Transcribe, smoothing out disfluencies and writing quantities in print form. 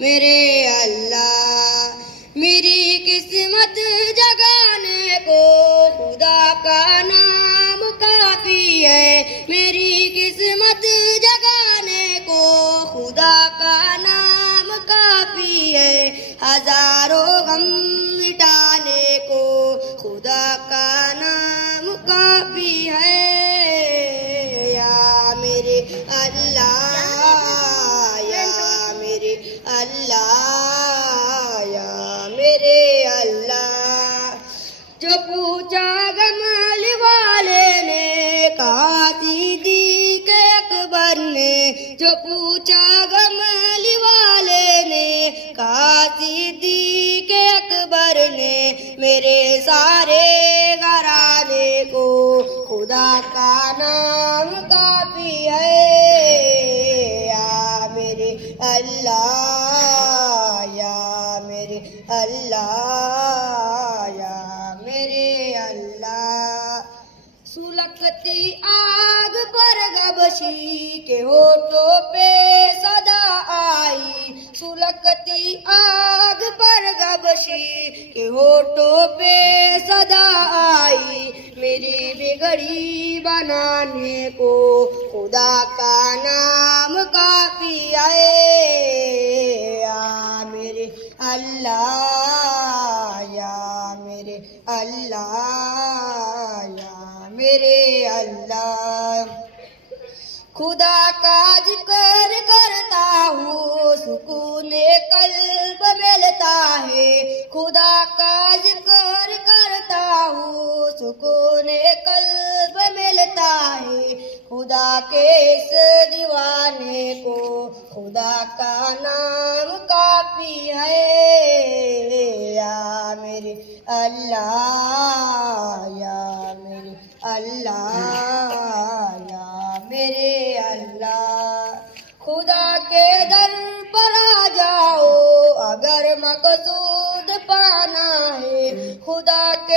میرے اللہ، میری قسمت جگانے کو خدا کا نام کافی ہے، میری قسمت جگانے کو خدا کا نام کافی ہے، ہزاروں غم مٹانے کو خدا کا نام کافی ہے، یا میرے اللہ، یا میرے اللہ، یا میرے اللہ۔ جو پوچھا گمل والے نے کہا صدیق اکبر نے، جو پوچھا گمل والے نے کہا صدیق اکبر نے، میرے سارے گھرانے کو خدا کا نام کافی ہے، یا میرے اللہ، یا میرے اللہ، یا میرے اللہ۔ سلگتی آگ پر گبشی کے ہونٹوں پہ صدا آئی، سلگتی آگ پر گبشی کے ہونٹوں پہ صدا آئی، میری بگڑی بنانے کو خدا کا نام کافی ہے، یا میرے اللہ، یا میرے اللہ، یا میرے اللہ۔ خدا کا ذکر کرتا ہوں سکون قلب ملتا ہے، خدا کا ذکر کرتا ہوں سکون قلب ملتا ہے، خدا کے اس دیوانے کو خدا کا نام کافی ہے، یا میرے اللہ، یا میرے اللہ، یا میرے اللہ۔ خدا کے در پر آ جاؤ اگر مقصود پانا ہے، خدا کے